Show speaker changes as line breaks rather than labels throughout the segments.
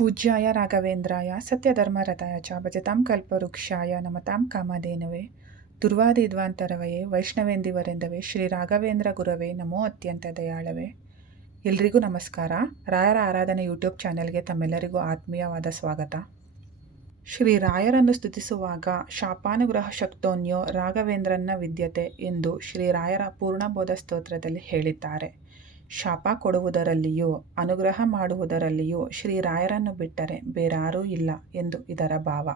ಪೂಜ್ಯಾಯ ರಾಘವೇಂದ್ರಾಯ, ಸತ್ಯಧರ್ಮರಥಾಯ ಚ, ಭಜತಾಂ ಕಲ್ಪವೃಕ್ಷಾಯ ನಮತಾಂ ಕಾಮಧೇನವೇ. ದುರ್ವಾದಿದ್ವಾಂತರವಯೇ, ವೈಷ್ಣವೇಂದಿವರೆಂದವೇ, ಶ್ರೀ ರಾಘವೇಂದ್ರ ಗುರವೇ, ನಮೋ ಅತ್ಯಂತ ದಯಾಳವೇ. ಎಲ್ರಿಗೂ ನಮಸ್ಕಾರ. ರಾಯರ ಆರಾಧನೆ ಯೂಟ್ಯೂಬ್ ಚಾನೆಲ್ಗೆ ತಮ್ಮೆಲ್ಲರಿಗೂ ಆತ್ಮೀಯವಾದ ಸ್ವಾಗತ. ಶ್ರೀ ರಾಯರನ್ನು ಸ್ತುತಿಸುವಾಗ ಶಾಪಾನುಗ್ರಹ ಶಕ್ತೋನ್ಯೋ ರಾಘವೇಂದ್ರನ ವಿದ್ಯತೆ ಎಂದು ಶ್ರೀ ರಾಯರ ಪೂರ್ಣಬೋಧ ಸ್ತೋತ್ರದಲ್ಲಿ ಹೇಳಿದ್ದಾರೆ. ಶಾಪ ಕೊಡುವುದರಲ್ಲಿಯೂ, ಅನುಗ್ರಹ ಮಾಡುವುದರಲ್ಲಿಯೂ ಶ್ರೀರಾಯರನ್ನು ಬಿಟ್ಟರೆ ಬೇರಾರೂ ಇಲ್ಲ ಎಂದು ಇದರ ಭಾವ.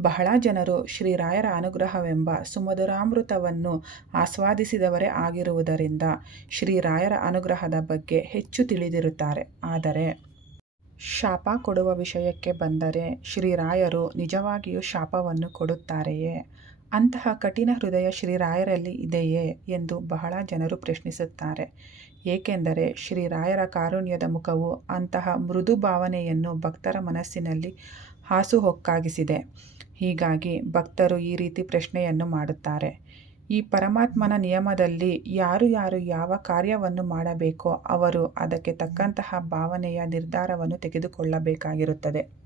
ಬಹಳ ಜನರು ಶ್ರೀರಾಯರ ಅನುಗ್ರಹವೆಂಬ ಸುಮಧುರಾಮೃತವನ್ನು ಆಸ್ವಾದಿಸಿದವರೇ ಆಗಿರುವುದರಿಂದ ಶ್ರೀರಾಯರ ಅನುಗ್ರಹದ ಬಗ್ಗೆ ಹೆಚ್ಚು ತಿಳಿದಿರುತ್ತಾರೆ. ಆದರೆ, ಶಾಪ ಕೊಡುವ ವಿಷಯಕ್ಕೆ ಬಂದರೆ ಶ್ರೀರಾಯರು ನಿಜವಾಗಿಯೂ ಶಾಪವನ್ನು ಕೊಡುತ್ತಾರೆಯೇ? ಅಂತಹ ಕಠಿಣ ಹೃದಯ ಶ್ರೀರಾಯರಲ್ಲಿ ಇದೆಯೇ ಎಂದು ಬಹಳ ಜನರು ಪ್ರಶ್ನಿಸುತ್ತಾರೆ. ಏಕೆಂದರೆ ಶ್ರೀರಾಯರ ಕಾರುಣ್ಯದ ಮುಖವು ಅಂತಹ ಮೃದು ಭಾವನೆಯನ್ನು ಭಕ್ತರ ಮನಸ್ಸಿನಲ್ಲಿ ಹಾಸುಹೊಕ್ಕಾಗಿಸಿದೆ. ಹೀಗಾಗಿ ಭಕ್ತರು ಈ ರೀತಿ ಪ್ರಶ್ನೆಯನ್ನು ಮಾಡುತ್ತಾರೆ. ಈ ಪರಮಾತ್ಮನ ನಿಯಮದಲ್ಲಿ ಯಾರು ಯಾರು ಯಾವ ಕಾರ್ಯವನ್ನು ಮಾಡಬೇಕೋ ಅವರು ಅದಕ್ಕೆ ತಕ್ಕಂತಹ ಭಾವನೆಯ ನಿರ್ಧಾರವನ್ನು ತೆಗೆದುಕೊಳ್ಳಬೇಕಾಗಿರುತ್ತದೆ.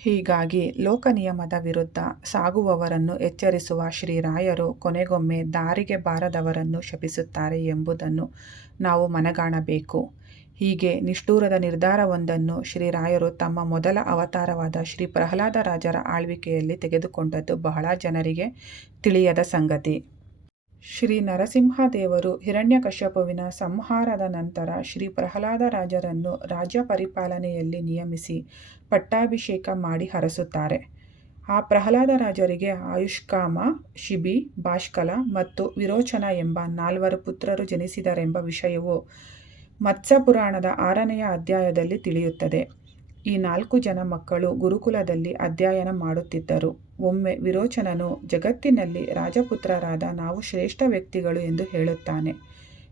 ಹೀಗಾಗಿ ಲೋಕನಿಯಮದ ವಿರುದ್ಧ ಸಾಗುವವರನ್ನು ಎಚ್ಚರಿಸುವ ಶ್ರೀರಾಯರು ಕೊನೆಗೊಮ್ಮೆ ದಾರಿಗೆ ಬಾರದವರನ್ನು ಶಪಿಸುತ್ತಾರೆ ಎಂಬುದನ್ನು ನಾವು ಮನಗಾಣಬೇಕು. ಹೀಗೆ ನಿಷ್ಠೂರದ ನಿರ್ಧಾರವೊಂದನ್ನು ಶ್ರೀರಾಯರು ತಮ್ಮ ಮೊದಲ ಅವತಾರವಾದ ಶ್ರೀ ಪ್ರಹ್ಲಾದ ರಾಜರ ಆಳ್ವಿಕೆಯಲ್ಲಿ ತೆಗೆದುಕೊಂಡದ್ದು ಬಹಳ ಜನರಿಗೆ ತಿಳಿಯದ ಸಂಗತಿ. ಶ್ರೀ ನರಸಿಂಹದೇವರು ಹಿರಣ್ಯಕಶ್ಯಪುವಿನ ಸಂಹಾರದ ನಂತರ ಶ್ರೀ ಪ್ರಹ್ಲಾದ ರಾಜರನ್ನು ರಾಜ್ಯ ಪರಿಪಾಲನೆಯಲ್ಲಿ ನಿಯಮಿಸಿ ಪಟ್ಟಾಭಿಷೇಕ ಮಾಡಿ ಹರಸುತ್ತಾರೆ. ಆ ಪ್ರಹ್ಲಾದ ರಾಜರಿಗೆ ಆಯುಷ್ಕಾಮ, ಶಿಬಿ, ಭಾಷ್ಕಲ ಮತ್ತು ವಿರೋಚನ ಎಂಬ ನಾಲ್ವರು ಪುತ್ರರು ಜನಿಸಿದರೆಂಬ ವಿಷಯವು ಮತ್ಸ್ಯಪುರಾಣದ ಆರನೆಯ ಅಧ್ಯಾಯದಲ್ಲಿ ತಿಳಿಯುತ್ತದೆ. ಈ ನಾಲ್ಕು ಜನ ಮಕ್ಕಳು ಗುರುಕುಲದಲ್ಲಿ ಅಧ್ಯಯನ ಮಾಡುತ್ತಿದ್ದರು. ಒಮ್ಮೆ ವಿರೋಚನನು, ಜಗತ್ತಿನಲ್ಲಿ ರಾಜಪುತ್ರರಾದ ನಾವು ಶ್ರೇಷ್ಠ ವ್ಯಕ್ತಿಗಳು ಎಂದು ಹೇಳುತ್ತಾನೆ.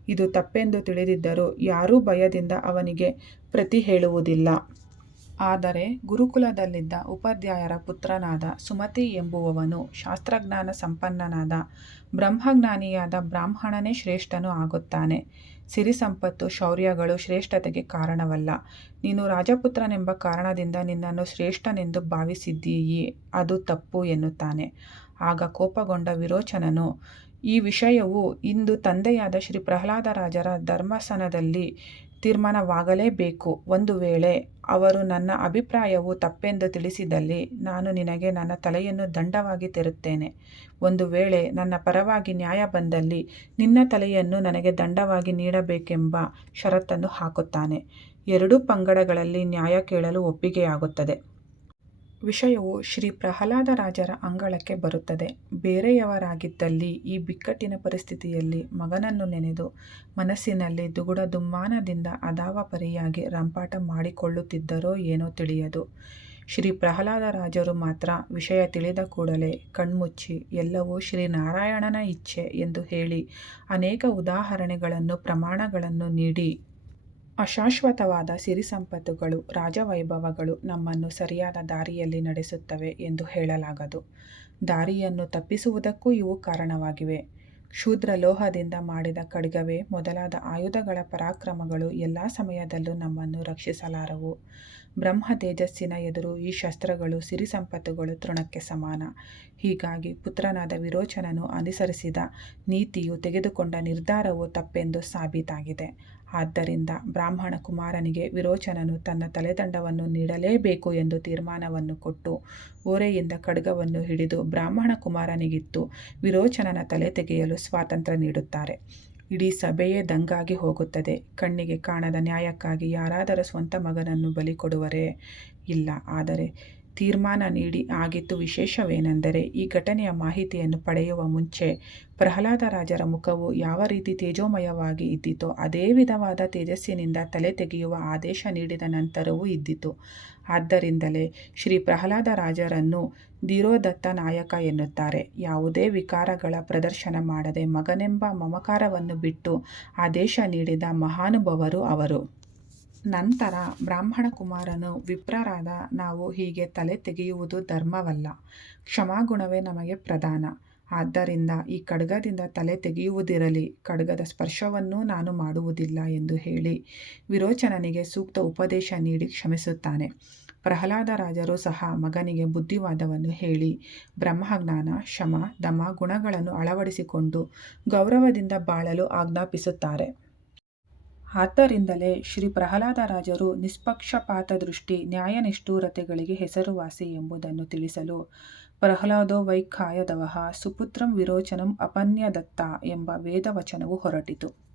ಇದು ತಪ್ಪೆಂದು ತಿಳಿದಿದ್ದರೂ ಯಾರೂ ಭಯದಿಂದ ಅವನಿಗೆ ಪ್ರತಿ ಹೇಳುವುದಿಲ್ಲ. ಆದರೆ ಗುರುಕುಲದಲ್ಲಿದ್ದ ಉಪಾಧ್ಯಾಯರ ಪುತ್ರನಾದ ಸುಮತಿ ಎಂಬುವವನು ಶಾಸ್ತ್ರಜ್ಞಾನ ಸಂಪನ್ನನಾದ, ಬ್ರಹ್ಮಜ್ಞಾನಿಯಾದ ಬ್ರಾಹ್ಮಣನೇ ಶ್ರೇಷ್ಠನು ಆಗುತ್ತಾನೆ. ಸಿರಿ ಸಂಪತ್ತು ಶೌರ್ಯಗಳು ಶ್ರೇಷ್ಠತೆಗೆ ಕಾರಣವಲ್ಲ. ನೀನು ರಾಜಪುತ್ರನೆಂಬ ಕಾರಣದಿಂದ ನಿನ್ನನ್ನು ಶ್ರೇಷ್ಠನೆಂದು ಭಾವಿಸಿದ್ದೀಯಿ, ಅದು ತಪ್ಪು ಎನ್ನುತ್ತಾನೆ. ಆಗ ಕೋಪಗೊಂಡ ವಿರೋಚನನು, ಈ ವಿಷಯವು ಇಂದು ತಂದೆಯಾದ ಶ್ರೀ ಪ್ರಹ್ಲಾದರಾಜರ ಧರ್ಮಸನದಲ್ಲಿ ತೀರ್ಮಾನವಾಗಲೇಬೇಕು. ಒಂದು ವೇಳೆ ಅವರು ನನ್ನ ಅಭಿಪ್ರಾಯವು ತಪ್ಪೆಂದು ತಿಳಿಸಿದಲ್ಲಿ ನಾನು ನಿನಗೆ ನನ್ನ ತಲೆಯನ್ನು ದಂಡವಾಗಿ ತೆರುತ್ತೇನೆ. ಒಂದು ವೇಳೆ ನನ್ನ ಪರವಾಗಿ ನ್ಯಾಯ ಬಂದಲ್ಲಿ ನಿನ್ನ ತಲೆಯನ್ನು ನನಗೆ ದಂಡವಾಗಿ ನೀಡಬೇಕೆಂಬ ಷರತ್ತನ್ನು ಹಾಕುತ್ತಾನೆ. ಎರಡೂ ಪಂಗಡಗಳಲ್ಲಿ ನ್ಯಾಯ ಕೇಳಲು ಒಪ್ಪಿಗೆಯಾಗುತ್ತದೆ. ವಿಷಯವು ಶ್ರೀ ಪ್ರಹ್ಲಾದ ರಾಜರ ಅಂಗಳಕ್ಕೆ ಬರುತ್ತದೆ. ಬೇರೆಯವರಾಗಿದ್ದಲ್ಲಿ ಈ ಬಿಕ್ಕಟ್ಟಿನ ಪರಿಸ್ಥಿತಿಯಲ್ಲಿ ಮಗನನ್ನು ನೆನೆದು ಮನಸ್ಸಿನಲ್ಲಿ ದುಗುಡ ದುಮ್ಮಾನದಿಂದ ಅದಾವಪರಿಯಾಗಿ ರಂಪಾಟ ಮಾಡಿಕೊಳ್ಳುತ್ತಿದ್ದರೋ ಏನೋ ತಿಳಿಯದು. ಶ್ರೀ ಪ್ರಹ್ಲಾದ ರಾಜರು ಮಾತ್ರ ವಿಷಯ ತಿಳಿದ ಕೂಡಲೇ ಕಣ್ಮುಚ್ಚಿ ಎಲ್ಲವೂ ಶ್ರೀನಾರಾಯಣನ ಇಚ್ಛೆ ಎಂದು ಹೇಳಿ ಅನೇಕ ಉದಾಹರಣೆಗಳನ್ನು ಪ್ರಮಾಣಗಳನ್ನು ನೀಡಿ ಅಶಾಶ್ವತವಾದ ಸಿರಿ ಸಂಪತ್ತುಗಳು ರಾಜವೈಭವಗಳು ನಮ್ಮನ್ನು ಸರಿಯಾದ ದಾರಿಯಲ್ಲಿ ನಡೆಸುತ್ತವೆ ಎಂದು ಹೇಳಲಾಗದು. ದಾರಿಯನ್ನು ತಪ್ಪಿಸುವುದಕ್ಕೂ ಇವು ಕಾರಣವಾಗಿವೆ. ಕ್ಷುದ್ರ ಲೋಹದಿಂದ ಮಾಡಿದ ಖಡ್ಗವೇ ಮೊದಲಾದ ಆಯುಧಗಳ ಪರಾಕ್ರಮಗಳು ಎಲ್ಲ ಸಮಯದಲ್ಲೂ ನಮ್ಮನ್ನು ರಕ್ಷಿಸಲಾರವು. ಬ್ರಹ್ಮ ತೇಜಸ್ಸಿನ ಎದುರು ಈ ಶಸ್ತ್ರಗಳು ಸಿರಿ ಸಂಪತ್ತುಗಳು ತೃಣಕ್ಕೆ ಸಮಾನ. ಹೀಗಾಗಿ ಪುತ್ರನಾದ ವಿರೋಚನನು ಅನುಸರಿಸಿದ ನೀತಿಯು ತೆಗೆದುಕೊಂಡ ನಿರ್ಧಾರವು ತಪ್ಪೆಂದು ಸಾಬೀತಾಗಿದೆ. ಆದ್ದರಿಂದ ಬ್ರಾಹ್ಮಣ ಕುಮಾರನಿಗೆ ವಿರೋಚನನು ತನ್ನ ತಲೆದಂಡವನ್ನು ನೀಡಲೇಬೇಕು ಎಂದು ತೀರ್ಮಾನವನ್ನು ಕೊಟ್ಟು ಓರೆಯಿಂದ ಖಡ್ಗವನ್ನು ಹಿಡಿದು ಬ್ರಾಹ್ಮಣ ಕುಮಾರನಿಗಿತ್ತು. ವಿರೋಚನನ ತಲೆ ತೆಗೆಯಲು ಸ್ವಾತಂತ್ರ್ಯ ನೀಡುತ್ತಾರೆ. ಇಡೀ ಸಭೆಯೇ ದಂಗಾಗಿ ಹೋಗುತ್ತದೆ. ಕಣ್ಣಿಗೆ ಕಾಣದ ನ್ಯಾಯಕ್ಕಾಗಿ ಯಾರಾದರೂ ಸ್ವಂತ ಮಗನನ್ನು ಬಲಿ ಕೊಡುವರೇ ಇಲ್ಲ. ಆದರೆ ತೀರ್ಮಾನ ನೀಡಿ ಆಗಿತ್ತು. ವಿಶೇಷವೇನೆಂದರೆ, ಈ ಘಟನೆಯ ಮಾಹಿತಿಯನ್ನು ಪಡೆಯುವ ಮುಂಚೆ ಪ್ರಹ್ಲಾದ ರಾಜರ ಮುಖವು ಯಾವ ರೀತಿ ತೇಜೋಮಯವಾಗಿ ಇದ್ದಿತೋ, ಅದೇ ವಿಧವಾದ ತೇಜಸ್ಸಿನಿಂದ ತಲೆ ತೆಗೆಯುವ ಆದೇಶ ನೀಡಿದ ನಂತರವೂ ಇದ್ದಿತು. ಆದ್ದರಿಂದಲೇ ಶ್ರೀ ಪ್ರಹ್ಲಾದ ರಾಜರನ್ನು ಧೀರೋದತ್ತ ನಾಯಕ ಎನ್ನುತ್ತಾರೆ. ಯಾವುದೇ ವಿಕಾರಗಳ ಪ್ರದರ್ಶನ ಮಾಡದೆ ಮಗನೆಂಬ ಮಮಕಾರವನ್ನು ಬಿಟ್ಟು ಆದೇಶ ನೀಡಿದ ಮಹಾನುಭವರು ಅವರು. ನಂತರ ಬ್ರಾಹ್ಮಣ ಕುಮಾರನು ವಿಪ್ರರಾದ ನಾವು ಹೀಗೆ ತಲೆ ತೆಗೆಯುವುದು ಧರ್ಮವಲ್ಲ, ಕ್ಷಮಾಗುಣವೇ ನಮಗೆ ಪ್ರಧಾನ. ಆದ್ದರಿಂದ ಈ ಖಡ್ಗದಿಂದ ತಲೆ ತೆಗೆಯುವುದಿರಲಿ, ಖಡ್ಗದ ಸ್ಪರ್ಶವನ್ನೂ ನಾನು ಮಾಡುವುದಿಲ್ಲ ಎಂದು ಹೇಳಿ ವಿರೋಚನನಿಗೆ ಸೂಕ್ತ ಉಪದೇಶ ನೀಡಿ ಕ್ಷಮಿಸುತ್ತಾನೆ. ಪ್ರಹ್ಲಾದ ರಾಜರು ಸಹ ಮಗನಿಗೆ ಬುದ್ಧಿವಾದವನ್ನು ಹೇಳಿ ಬ್ರಹ್ಮಜ್ಞಾನ ಶಮ ದಮ ಗುಣಗಳನ್ನು ಅಳವಡಿಸಿಕೊಂಡು ಗೌರವದಿಂದ ಬಾಳಲು ಆಜ್ಞಾಪಿಸುತ್ತಾರೆ. ಆದ್ದರಿಂದಲೇ ಶ್ರೀ ಪ್ರಹ್ಲಾದರಾಜರು ನಿಷ್ಪಕ್ಷಪಾತ ದೃಷ್ಟಿ ನ್ಯಾಯನಿಷ್ಠೂರತೆಗಳಿಗೆ ಹೆಸರುವಾಸಿ ಎಂಬುದನ್ನು ತಿಳಿಸಲು ಪ್ರಹ್ಲಾದೋ ವೈಖಾಯದವಹ ಸುಪುತ್ರಂ ವಿರೋಚನಂ ಅಪನ್ಯದತ್ತ ಎಂಬ ವೇದವಚನವು ಹೊರಟಿತು.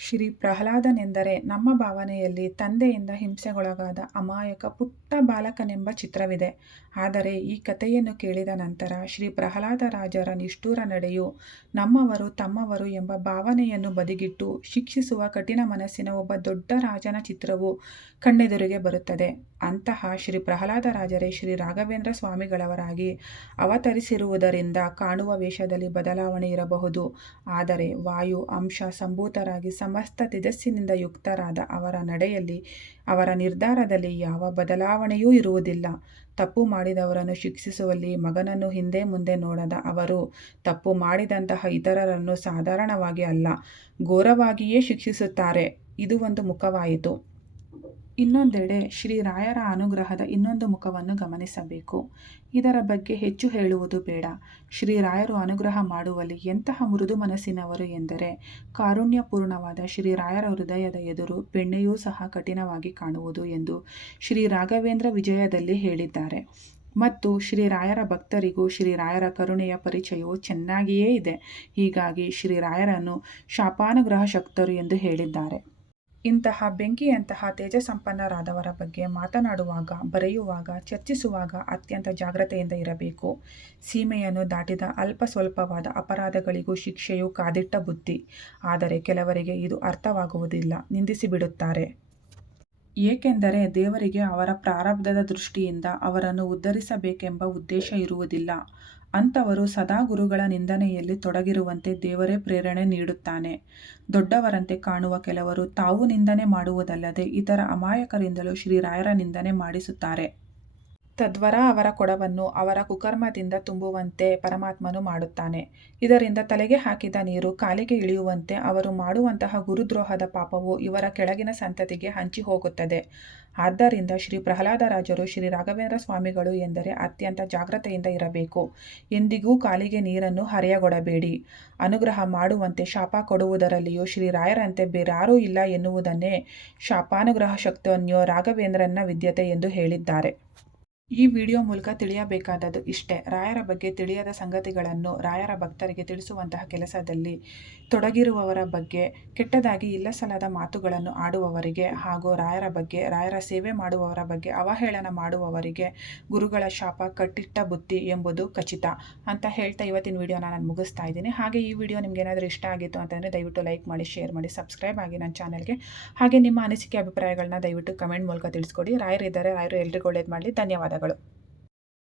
ಶ್ರೀ ಪ್ರಹ್ಲಾದನೆಂದರೆ ನಮ್ಮ ಭಾವನೆಯಲ್ಲಿ ತಂದೆಯಿಂದ ಹಿಂಸೆಗೊಳಗಾದ ಅಮಾಯಕ ಪುಟ್ಟ ಬಾಲಕನೆಂಬ ಚಿತ್ರವಿದೆ. ಆದರೆ ಈ ಕಥೆಯನ್ನು ಕೇಳಿದ ನಂತರ ಶ್ರೀ ಪ್ರಹ್ಲಾದ ರಾಜರ ನಿಷ್ಠೂರ ನಡೆಯು ನಮ್ಮವರು ತಮ್ಮವರು ಎಂಬ ಭಾವನೆಯನ್ನು ಬದಿಗಿಟ್ಟು ಶಿಕ್ಷಿಸುವ ಕಠಿಣ ಮನಸ್ಸಿನ ಒಬ್ಬ ದೊಡ್ಡ ರಾಜನ ಚಿತ್ರವು ಕಣ್ಣೆದುರಿಗೆ ಬರುತ್ತದೆ. ಅಂತಹ ಶ್ರೀ ಪ್ರಹ್ಲಾದ ರಾಜರೇ ಶ್ರೀ ರಾಘವೇಂದ್ರ ಸ್ವಾಮಿಗಳವರಾಗಿ ಅವತರಿಸಿರುವುದರಿಂದ ಕಾಣುವ ವೇಷದಲ್ಲಿ ಬದಲಾವಣೆ ಇರಬಹುದು. ಆದರೆ ವಾಯು, ಅಂಶ, ಸಂಭೂತರಾಗಿ ಸಮಸ್ತ ತೇಜಸ್ಸಿನಿಂದ ಯುಕ್ತರಾದ ಅವರ ನಡೆಯಲ್ಲಿ ಅವರ ನಿರ್ಧಾರದಲ್ಲಿ ಯಾವ ಬದಲಾವಣೆಯೂ ಇರುವುದಿಲ್ಲ. ತಪ್ಪು ಮಾಡಿದವರನ್ನು ಶಿಕ್ಷಿಸುವಲ್ಲಿ ಮಗನನ್ನು ಹಿಂದೆ ಮುಂದೆ ನೋಡದ ಅವರು ತಪ್ಪು ಮಾಡಿದಂತಹ ಇತರರನ್ನು ಸಾಧಾರಣವಾಗಿ ಅಲ್ಲ, ಘೋರವಾಗಿಯೇ ಶಿಕ್ಷಿಸುತ್ತಾರೆ. ಇದು ಒಂದು ಮುಖವಾಯಿತು. ಇನ್ನೊಂದೆಡೆ ಶ್ರೀರಾಯರ ಅನುಗ್ರಹದ ಇನ್ನೊಂದು ಮುಖವನ್ನು ಗಮನಿಸಬೇಕು. ಇದರ ಬಗ್ಗೆ ಹೆಚ್ಚು ಹೇಳುವುದು ಬೇಡ. ಶ್ರೀರಾಯರು ಅನುಗ್ರಹ ಮಾಡುವಲ್ಲಿ ಎಂತಹ ಮೃದು ಮನಸ್ಸಿನವರು ಎಂದರೆ ಕಾರುಣ್ಯಪೂರ್ಣವಾದ ಶ್ರೀರಾಯರ ಹೃದಯದ ಎದುರು ಬೆಣ್ಣೆಯೂ ಸಹ ಕಠಿಣವಾಗಿ ಕಾಣುವುದು ಎಂದು ಶ್ರೀ ರಾಘವೇಂದ್ರ ವಿಜಯದಲ್ಲಿ ಹೇಳಿದ್ದಾರೆ. ಮತ್ತು ಶ್ರೀರಾಯರ ಭಕ್ತರಿಗೂ ಶ್ರೀರಾಯರ ಕರುಣೆಯ ಪರಿಚಯವು ಚೆನ್ನಾಗಿಯೇ ಇದೆ. ಹೀಗಾಗಿ ಶ್ರೀರಾಯರನ್ನು ಶಾಪಾನುಗ್ರಹ ಶಕ್ತರು ಎಂದು ಹೇಳಿದ್ದಾರೆ. ಇಂತಹ ಬೆಂಕಿಯಂತಹ ತೇಜಸಂಪನ್ನರಾದವರ ಬಗ್ಗೆ ಮಾತನಾಡುವಾಗ, ಬರೆಯುವಾಗ, ಚರ್ಚಿಸುವಾಗ ಅತ್ಯಂತ ಜಾಗ್ರತೆಯಿಂದ ಇರಬೇಕು. ಸೀಮೆಯನ್ನು ದಾಟಿದ ಅಲ್ಪ ಸ್ವಲ್ಪವಾದ ಅಪರಾಧಗಳಿಗೂ ಶಿಕ್ಷೆಯು ಕಾದಿಟ್ಟ ಬುದ್ಧಿ. ಆದರೆ ಕೆಲವರಿಗೆ ಇದು ಅರ್ಥವಾಗುವುದಿಲ್ಲ. ನಿಂದಿಸಿಬಿಡುತ್ತಾರೆ. ಏಕೆಂದರೆ ದೇವರಿಗೆ ಅವರ ಪ್ರಾರಬ್ಧದ ದೃಷ್ಟಿಯಿಂದ ಅವರನ್ನು ಉದ್ಧರಿಸಬೇಕೆಂಬ ಉದ್ದೇಶ ಇರುವುದಿಲ್ಲ. ಅಂಥವರು ಸದಾ ಗುರುಗಳ ನಿಂದನೆಯಲ್ಲಿ ತೊಡಗಿರುವಂತೆ ದೇವರೇ ಪ್ರೇರಣೆ ನೀಡುತ್ತಾನೆ. ದೊಡ್ಡವರಂತೆ ಕಾಣುವ ಕೆಲವರು ತಾವು ನಿಂದನೆ ಮಾಡುವುದಲ್ಲದೆ ಇತರ ಅಮಾಯಕರಿಂದಲೂ ಶ್ರೀರಾಯರ ನಿಂದನೆ ಮಾಡಿಸುತ್ತಾರೆ. ತದ್ವರ ಅವರ ಕೊಡವನ್ನು ಅವರ ಕುಕರ್ಮದಿಂದ ತುಂಬುವಂತೆ ಪರಮಾತ್ಮನು ಮಾಡುತ್ತಾನೆ. ಇದರಿಂದ ತಲೆಗೆ ಹಾಕಿದ ನೀರು ಕಾಲಿಗೆ ಇಳಿಯುವಂತೆ ಅವರು ಮಾಡುವಂತಹ ಗುರುದ್ರೋಹದ ಪಾಪವು ಇವರ ಕೆಳಗಿನ ಸಂತತಿಗೆ ಹಂಚಿ ಹೋಗುತ್ತದೆ. ಆದ್ದರಿಂದ ಶ್ರೀ ಪ್ರಹ್ಲಾದರಾಜರು ಶ್ರೀ ರಾಘವೇಂದ್ರ ಸ್ವಾಮಿಗಳು ಎಂದರೆ ಅತ್ಯಂತ ಜಾಗ್ರತೆಯಿಂದ ಇರಬೇಕು. ಎಂದಿಗೂ ಕಾಲಿಗೆ ನೀರನ್ನು ಹರೆಯಗೊಡಬೇಡಿ. ಅನುಗ್ರಹ ಮಾಡುವಂತೆ ಶಾಪ ಕೊಡುವುದರಲ್ಲಿಯೂ ಶ್ರೀರಾಯರಂತೆ ಬೇರಾರೂ ಇಲ್ಲ ಎನ್ನುವುದನ್ನೇ ಶಾಪಾನುಗ್ರಹ ಶಕ್ತಿಯನ್ನು ರಾಘವೇಂದ್ರನ ವಿದ್ಯತೆ ಎಂದು ಹೇಳಿದ್ದಾರೆ. ಈ ವಿಡಿಯೋ ಮೂಲಕ ತಿಳಿಯಬೇಕಾದದ್ದು ಇಷ್ಟೇ. ರಾಯರ ಬಗ್ಗೆ ತಿಳಿಯದ ಸಂಗತಿಗಳನ್ನು ರಾಯರ ಭಕ್ತರಿಗೆ ತಿಳಿಸುವಂತಹ ಕೆಲಸದಲ್ಲಿ ತೊಡಗಿರುವವರ ಬಗ್ಗೆ, ಕೆಟ್ಟದಾಗಿ ಇಲ್ಲಸಲ್ಲದ ಮಾತುಗಳನ್ನು ಆಡುವವರಿಗೆ ಹಾಗೂ ರಾಯರ ಬಗ್ಗೆ, ರಾಯರ ಸೇವೆ ಮಾಡುವವರ ಬಗ್ಗೆ ಅವಹೇಳನ ಮಾಡುವವರಿಗೆ ಗುರುಗಳ ಶಾಪ ಕಟ್ಟಿಟ್ಟ ಬುದ್ಧಿ ಎಂಬುದು ಖಚಿತ ಅಂತ ಹೇಳ್ತಾ ಇವತ್ತಿನ ವಿಡಿಯೋನ ನಾನು ಮುಗಿಸ್ತಾ ಇದ್ದೀನಿ. ಹಾಗೆ ಈ ವಿಡಿಯೋ ನಿಮ್ಗೆ ಏನಾದರೂ ಇಷ್ಟ ಆಗಿತ್ತು ಅಂತಂದರೆ ದಯವಿಟ್ಟು ಲೈಕ್ ಮಾಡಿ, ಶೇರ್ ಮಾಡಿ, ಸಬ್ಸ್ಕ್ರೈಬ್ ಆಗಿ ನನ್ನ ಚಾನಲ್ಗೆ. ಹಾಗೆ ನಿಮ್ಮ ಅನಿಸಿಕೆ, ಅಭಿಪ್ರಾಯಗಳನ್ನ ದಯವಿಟ್ಟು ಕಮೆಂಟ್ ಮೂಲಕ ತಿಳಿಸ್ಕೊಡಿ. ರಾಯರಿದ್ದಾರೆ, ರಾಯರು ಎಲ್ರಿಗೂ ಒಳ್ಳೇದು ಮಾಡಲಿ. acuerdo.